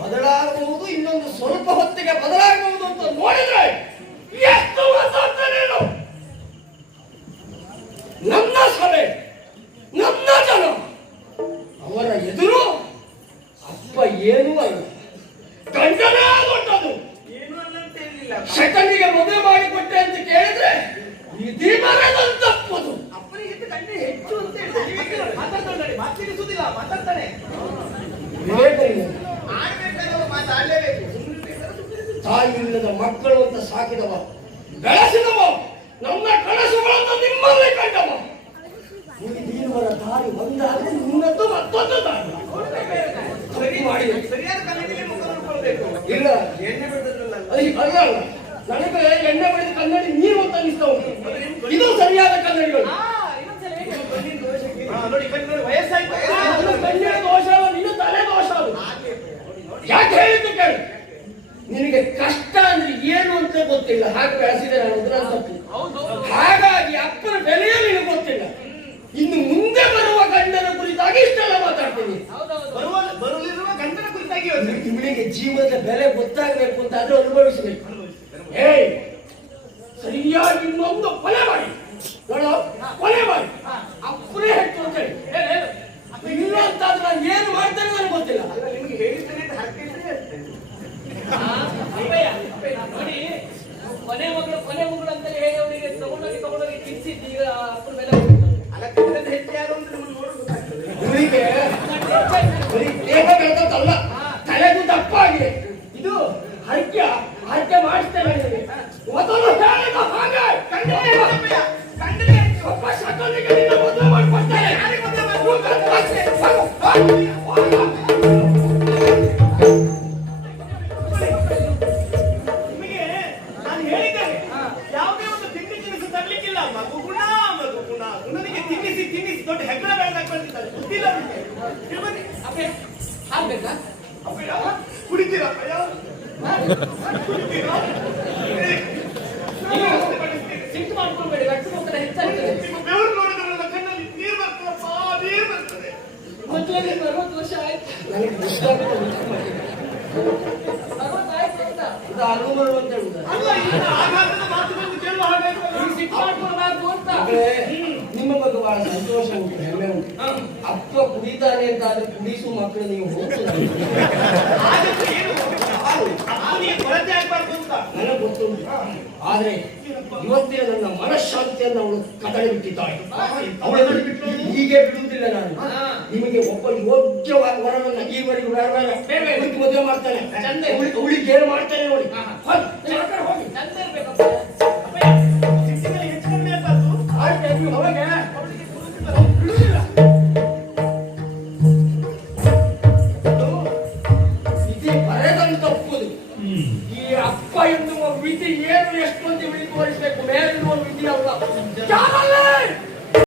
ಬದಲಾಗಬಹುದು, ಇನ್ನೊಂದು ಸ್ವಲ್ಪ ಹೊತ್ತಿಗೆ ಬದಲಾಗಬಹುದು ಅಂತ ನೋಡಿದ್ರೆ ಎಷ್ಟು ನೀನು ನನ್ನ ಸಭೆ, ನನ್ನ ಜನ, ಅವರ ಎದುರು ಅಪ್ಪ ಏನೂ ಅಲ್ಲ, ಗಂಡನೇ ದೊಡ್ಡದು. ಸೆಕೆಂಡಿಗೆ ಮದುವೆ ಮಾಡಿಕೊಟ್ಟೆ ಅಂತ ಕೇಳಿದ್ರೆ ಇದೇ ಮರದಲ್ಲಿ ತಪ್ಪದು. ಅಪ್ಪನಿಗಿಂತ ಗಂಡ ಹೆಚ್ಚು ಅಂತ ಹೇಳಿದ್ರೆ ಮಾತಾಡ್ತಾನೆ, ಮಾತಿರಿಸುವುದಿಲ್ಲ, ಮಾತಾಡ್ತಾನೆ. ತಾಯಿ ಇಲ್ಲದ ಮಕ್ಕಳು ಅಂತ ಸಾಕಿದವ, ಬೆಳೆಸಿದವ, ನಮ್ಮ ಕನಸುಗಳನ್ನು ನಿಮ್ಮಲ್ಲಿ ಕಂಡವ. ನೀವರ ದಾರಿ ಒಂದಾದ್ರೆ ನಿನ್ನದ್ದು ಮತ್ತೊಂದು ದಾರಿ ಮಾಡಿದೆ. ಸರಿಯಾದ ಕನ್ನಡಿಗೆ ಮುಖ ನೋಡ್ಕೊಳ್ಬೇಕು. ಇಲ್ಲ ಅಲ್ಲ, ನನಗೆ ಎಣ್ಣೆ ಬಳಿದ ಕನ್ನಡಿ ನೀವು ಅಂತ ಅನಿಸ್ತವ. ಇದು ಸರಿಯಾದ ಕನ್ನಡಿಗಳು. ನೋಡಿ ವಯಸ್ಸಾಯ್ತು, ಕಣ್ಣಿನ ದೋಷ ಅಲ್ಲ, ನಿನ್ನ ತಲೆ ದೋಷ ಅದು. ಯಾಕೆ ಹೇಳಿದ್ದು ಕೇಳಿ, ನಿನಗೆ ಕಷ್ಟ ಅಂದ್ರೆ ಏನು ಅಂತ ಗೊತ್ತಿಲ್ಲ, ಹಾಗೆ ಬೆಳೆಸಿದೆ ನಾನು ನನ್ನ ತಪ್ಪು. ಹಾಗಾಗಿ ಅಪ್ಪನ ಬೆಲೆಯೇ ನಿನಗೆ ಗೊತ್ತಿಲ್ಲ. ಇನ್ನು ಮುಂದೆ ಬರುವ ಗಂಡನ ಕುರಿತಾಗಿ ಇಷ್ಟೆಲ್ಲ ಮಾತಾಡ್ತೀನಿ. ಬರಲಿರುವ ಗಂಡನ ಕುರಿತಾಗಿ ಇವಳಿಗೆ ಜೀವನದ ಬೆಲೆ ಗೊತ್ತಾಗಬೇಕು ಅಂತ ಆದ್ರೂ ಅನುಭವಿಸಬೇಕು. ಸರಿಯಾಗಿ ಇನ್ನೊಂದು ಕೊಲೆ ಮಾಡಿ ನೋಡೋ, ಕೊಲೆ ಮಾಡಿ ಅಪ್ಪನೇ ಹೆಚ್ಚು ಅಂತ ಹೇಳಿ ಇಲ್ಲ ಅಂತಾದ್ರೆ ನಾನು ಏನು ಮಾಡ್ತೇನೆ ನನಗೆ ಗೊತ್ತಿಲ್ಲ. ನಿಮ್ಗೆ ಹೇಳಿದ್ದೇನೆ ಅಂತ ಹಾಕಿದ್ರೆ ನೋಡಿ, ಕೊನೆ ಮಗಳು ಅಂತ ಹೇಳಿ ಅವರಿಗೆ ತಗೊಂಡೋಗಿ ತಿನ್ಸಿದ್ದು ಈಗ ಅಪ್ಪನ ಬೆಲೆ ಅಲ್ಲ, ಕನ್ನಡ ಹೆಚ್ಚು ಯಾರು ಅಂತ ನಿಮ್ಗೆ ನೋಡೋದು ಗೊತ್ತಾಗ್ತದೆ. ಇವರಿಗೆ ದೇಹ ಬೆಳೆದಲ್ಲ, ತಲೆಗೂ ದಪ್ಪ ಆಗಿದೆ. ಇದು ಹರಕೆ ಮಾಡಿಸ್ತೇನೆ ಮೊದಲು ಹೇಳಿದ ಹಾಗೆ ಒಬ್ಬ ಶಕನಿಗೆ ನಿನ್ನ ಮದುವೆ ಮಾಡಿಕೊಡ್ತಾರೆ. ನಿಮಗೆ ನಾನು ಹೇಳಿದ್ದೇನೆ, ಯಾವುದೇ ಒಂದು ತಿಂಡಿ ತಿನಿಸು ತರಲಿಕ್ಕಿಲ್ಲ. ಮಗು ಗುಣ ಗುಣನಿಗೆ ತಿನ್ನಿಸಿ ದೊಡ್ಡ ಹೆಗ್ಗಣ ಬೆಳೆದಾಗ ಬಂದಿದ್ದಾರೆ. ಗೊತ್ತಿಲ್ಲ ಅಪ್ಪೆ ಆಗ್ಬೇಕಾ? ಕುಡಿತೀರಾ? ಸಿಟ್ಟು ಮಾಡ್ಕೊಳ್ಬೇಡಿ, ರಕ್ತ ಹೋಗ್ತಾರೆ ಹೆಚ್ಚಾಗ್ತದೆ. ಬೆವರು ನೋಡಿದ್ರೆ ಕಣ್ಣಲ್ಲಿ ನೀರು ಬರ್ತದಪ್ಪ, ನೀರು ಬರ್ತದೆ. ಮದುವೆಗೆ 60 ವರ್ಷ ಆಯ್ತು. ನನಗೆ ಇಷ್ಟ ಇದು ಅನುಮರು ಅಂತ ಹೇಳಿದ್ದಾರೆ. ಅಲ್ಲ, ಈಗ ಆಘಾತದ ಮಾತುಗಳನ್ನು ಕೇಳುವ ಹಾಗೆ ಸಿಟ್ಟು ಮಾಡ್ಕೊಳ್ಬಾರ್ದು ಅಂತ. ನಿಮ್ಮ ಬಗ್ಗೆ ಬಹಳ ಸಂತೋಷ ಉಂಟು, ಹೆಮ್ಮೆ ಉಂಟು. ಅಪ್ಪ ಕುಡಿತಾನೆ ಅಂತ ಆದ್ರೆ ಕುಡಿಸು ಮಕ್ಕಳು ನೀವು ಹೋಗ್ತದೆ ಕೊರತೆ ಆಗ್ಬಾರ್ದು ಅಂತ ನನಗೆ ಗೊತ್ತುಂಟು. ಆದ್ರೆ ಇವತ್ತಿನ ನನ್ನ ಮನಃಶಾಂತಿಯನ್ನು ಅವಳು ಕದಳಿ ಬಿಟ್ಟಿದ್ದಾಳೆ. ಅವಳನ್ನು ಹೀಗೆ ಬಿಡುವುದಿಲ್ಲ ನಾನು. ನಿಮಗೆ ಒಬ್ಬ ಯೋಗ್ಯವಾದ ವರನನ್ನ ಈವರೆಗೂ ಬೇರೆ ಮದುವೆ ಮಾಡ್ತಾನೆ, ಅವಳಿಗೆ ಏನು ಮಾಡ್ತಾನೆ ನೋಡಿ. ಹೋಗಿ ಚಂದ ಇರ್ಬೇಕಪ್ಪ. ಹೆಚ್ಚು ಕಡಿಮೆ ಆಗ್ಬಾರ್ದು. ಆಯ್ತು ಅವಾಗ ವಿಧಿ ಬರೆದಂತಪ್ಪುದು. ಈ ಅಪ್ಪ ಎನ್ನುವ ವಿಧಿ ಏನು ಎಷ್ಟು ಅಂತ ವಿಧಿ ತೋರಿಸಬೇಕು, ಮೇಲಿರುವ ವಿಧಿ ಅಲ್ಲ.